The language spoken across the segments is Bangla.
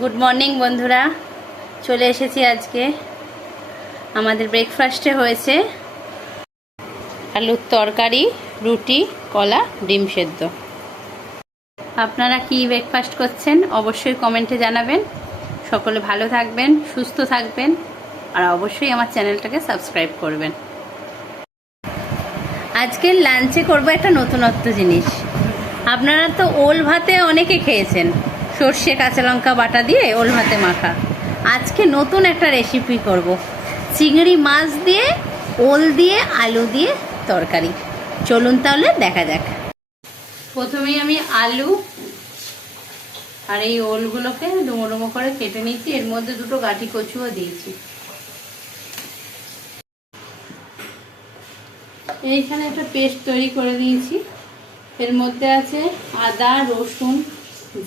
গুড মর্নিং বন্ধুরা, চলে এসেছি। আজকে আমাদের ব্রেকফাস্টে হয়েছে আলুর তরকারি, রুটি, কলা, ডিম সেদ্ধ। আপনারা কি ব্রেকফাস্ট করছেন অবশ্যই কমেন্টে জানাবেন। সকলে ভালো থাকবেন, সুস্থ থাকবেন, আর অবশ্যই আমার চ্যানেলটাকে সাবস্ক্রাইব করবেন। আজকের লাঞ্চে করব একটা নতুনত্ব জিনিস। আপনারা তো ওল ভাতে অনেকে খেয়েছেন, সর্ষে কাঁচা লঙ্কা বাটা দিয়ে ওল ভাতে মাখা। আজকে নতুন একটা রেসিপি করব, চিংড়ি মাছ দিয়ে ওল দিয়ে আলু দিয়ে তরকারি। চলুন তাহলে দেখা যাক। প্রথমেই আমি আলু আর এই ওলগুলোকে ডুমো ডুমো করে কেটে নিয়েছি। এর মধ্যে দুটো গাঁটি কচুও দিয়েছি। এইখানে একটা পেস্ট তৈরি করে দিয়েছি। এর মধ্যে আছে আদা, রসুন,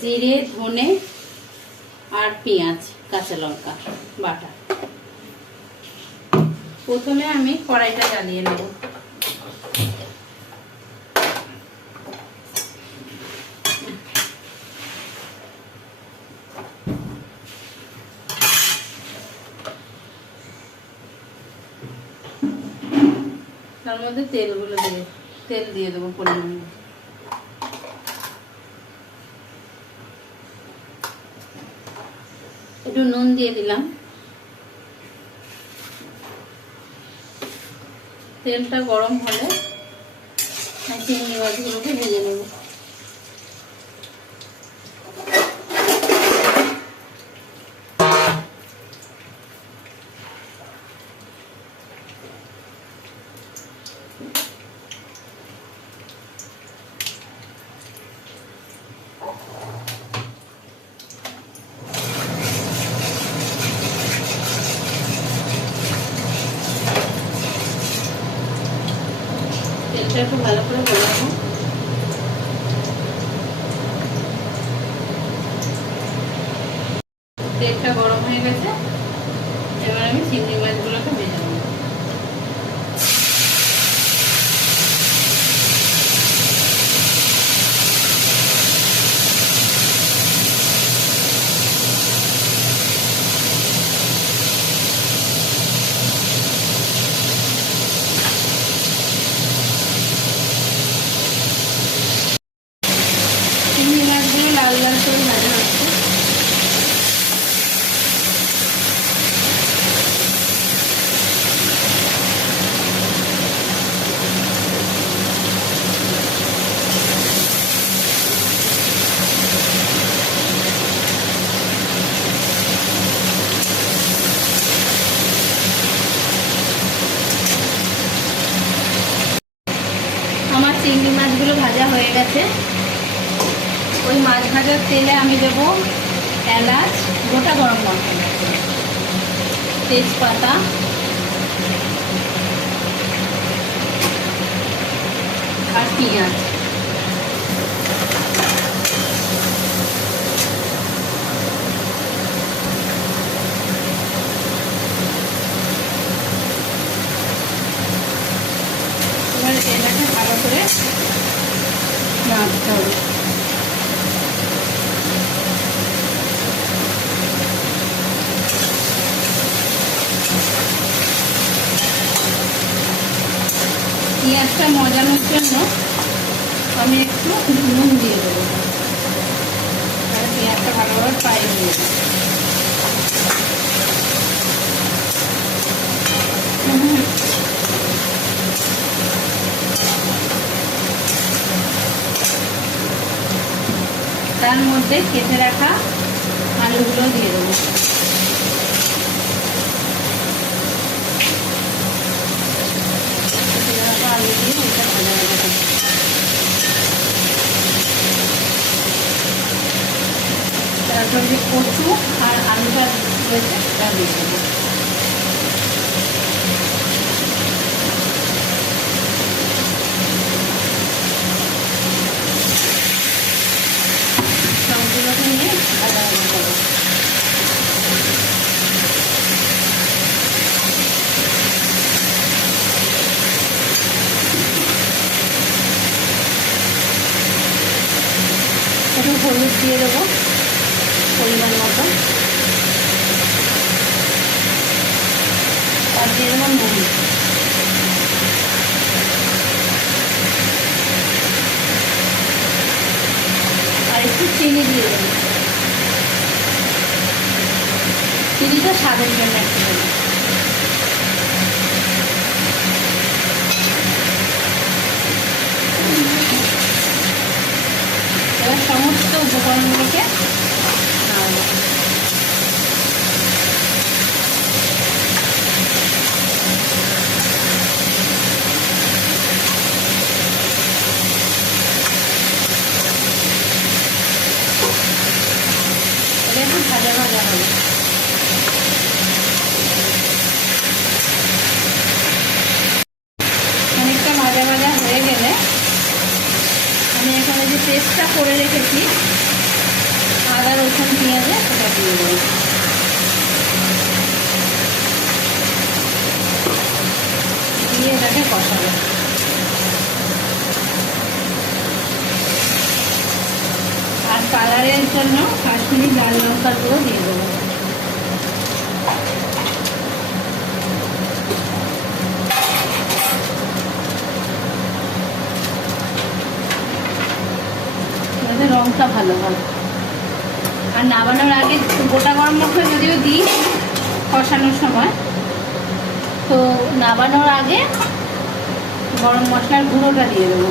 জিরে, ধনে আর পেঁয়াজ, কাঁচা লঙ্কা বাটা। প্রথমে আমি কড়াইটা জ্বালিয়ে নেব। তার মধ্যে তেল দিয়ে দেবো পরিমাণ। একটু নুন দিয়ে দিলাম। তেলটা গরম হলে চিংড়ি মাছগুলোকে ভেজে নেব। তেলটা একটু ভালো করে গলাবো। তেলটা গরম হয়ে গেছে, এবার আমি চিংড়ি মাছগুলোকে ভেজে নেব। চিংড়ি মাছগুলো লাল লাল করে ভাজা হচ্ছে। আমার চিংড়ি মাছগুলো ভাজা হয়ে গেছে। ওই মাছ ভাজার তেলে আমি দেব এলাচ, গোটা গরম মশলা, তেজপাতা, আর পেঁয়াজ। এবার এটাকে ভালো করে নাড়তে হবে। পেঁয়াজটা মজানোর জন্য আমি একটু নুন দিয়ে দেবো, তাহলে পেঁয়াজটা ভালোভাবে ফ্রাই হয়ে যাবে। তার মধ্যে কেটে রাখা আলুগুলো দিয়ে দেবো। আলু দিয়ে এটা ভাজা ভাজা করবো। তারপর যে কচু আর আলুটা রয়েছে তা দিয়ে দেবো। সবগুলোকে নিয়ে ভাজা ভাজা করবো। একটু হলুদ দিয়ে দেবো পরিমাণ মতো। দিয়ে দেবো নুন, আর একটু চিনি দিয়ে দেবো। চিনিটা স্বাদের জন্য একটু দেবো। এবার সমস্ত উপকরণগুলোকে নাড়াবো। এটা একটু ভাজা ভাজা হবে। অনেকটা ভাজা ভাজা হয়ে গেলে আমি এখানে যে পেস্টটা করে রেখেছি আদা রসুন পেঁয়াজে সেটা দিয়ে দেবো। দিয়ে এটাকে কষাবো। আর কালারের জন্য কাশ্মীরি লাল লঙ্কার গুঁড়ো দিয়ে দেবো। যাতে রংটা ভালো হয়। আর নামানোর আগে গোটা গরম মশলা যদিও দিই কষানোর সময়, তো নামানোর আগে গরম মশলার গুঁড়োটা দিয়ে দেবো,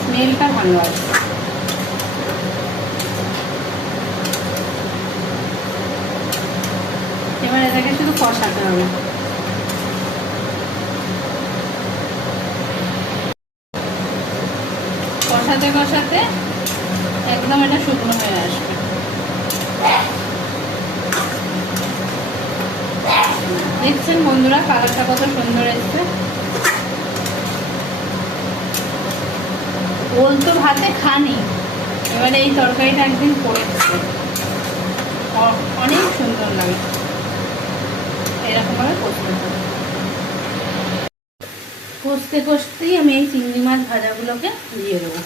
স্মেলটা ভালো আসবে। এবার এটাকে শুধু কষাতে হবে। কষাতে কষাতে একদম এটা শুকনো হয়ে আসবে। দেখছেন বন্ধুরা কালারটা কত সুন্দর এসছে। ওল তো ভাতে খানি, এবারে এই তরকারিটা একদিন করে অনেক সুন্দর লাগে। এরকমভাবে কষতে হবে। কষতে কষতেই আমি এই চিংড়ি মাছ ভাজাগুলোকে দিয়ে দেবো,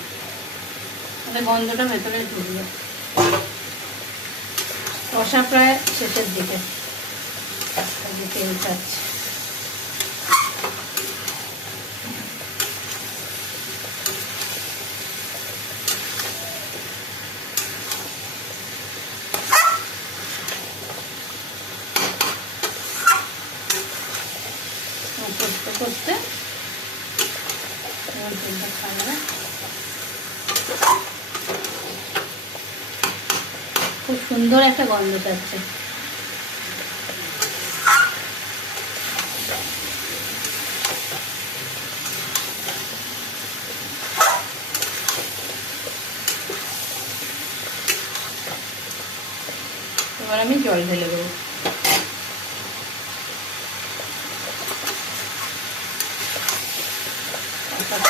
তাহলে গন্ধটা ভেতরে ঢুকবে। কষা প্রায় শেষের দিকে, তেল চাচ্ছে। কষতে কষতে তেলটা খাবে, খুব সুন্দর একটা গন্ধ চাচ্ছে। এবার আমি জল ঢেলে দেবো।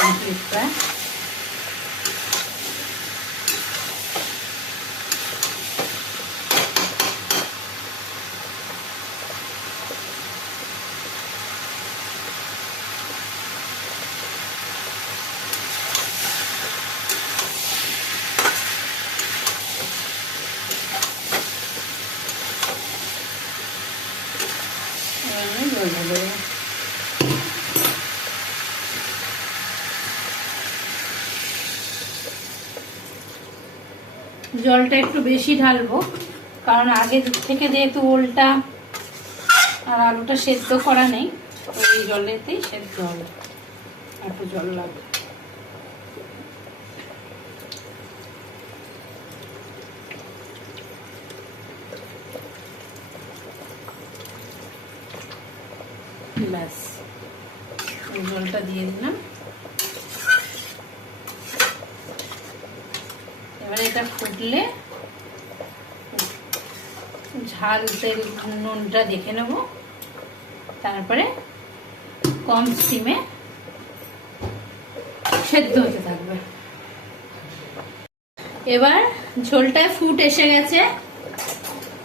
কমপ্লিট প্রায়। জল ঢেলে দেবো। জলটা একটু বেশি ঢালবো, কারণ আগে থেকে যেহেতু ওলটা আর আলুটা সেদ্ধ করা নেই, তো এই জলেতেই সেদ্ধ হবে, একটু জল লাগবে। ব্যাস, জলটা দিয়ে দিলাম। এবারে এটা ফুটলে ঝাল তেল নুনটা দেখে নেব, তারপরে কম স্টিমে সেদ্ধ হতে থাকবে। এবার ঝোলটায় ফুট এসে গেছে,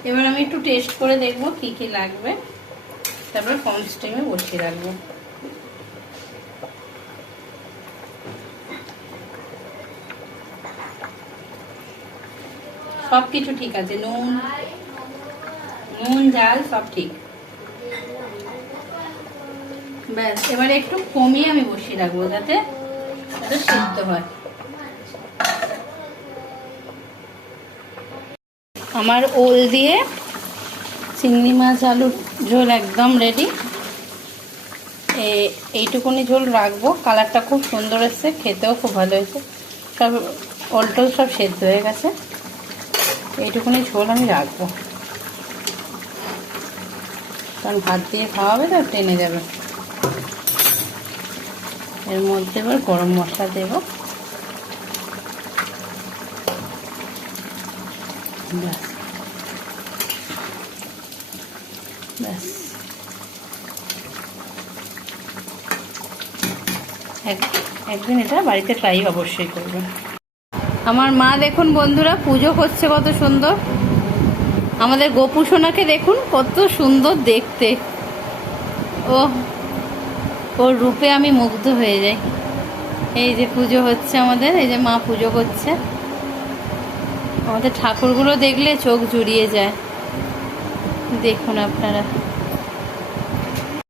এবার আমি একটু টেস্ট করে দেখব কি কি লাগবে, তারপরে কম স্টিমে বসিয়ে রাখবো। সব কিছু ঠিক আছে, নুন ঝাল সব ঠিক। ব্যাস, এবারে একটু কমিয়ে আমি বসিয়ে রাখবো যাতে এটা সিদ্ধ হয়। আমার ওল দিয়ে চিংড়ি মাছ আলুর ঝোল একদম রেডি। এইটুকুনি ঝোল রাখবো, কালারটা খুব সুন্দর এসছে, খেতেও খুব ভালো হয়েছে, সব ওল টোল সব সেদ্ধ হয়ে গেছে। এইটুকুনি ঝোল আমি রাখবো, কারণ ভাত দিয়ে খাওয়া হবে তো টেনে যাবে। এর মধ্যে এবার গরম মশলা দেব, ব্যাস ব্যাস। একদিন এটা বাড়িতে ট্রাই অবশ্যই করবেন। আমার মা দেখুন বন্ধুরা পুজো করছে কত সুন্দর। আমাদের গোপু সোনাকে দেখুন কত সুন্দর দেখতে, ওর রূপে আমি মুগ্ধ হয়ে যাই। এই যে পুজো হচ্ছে আমাদের, এই যে মা পুজো করছে। আমাদের ঠাকুরগুলো দেখলে চোখ জুড়িয়ে যায়, দেখুন আপনারা।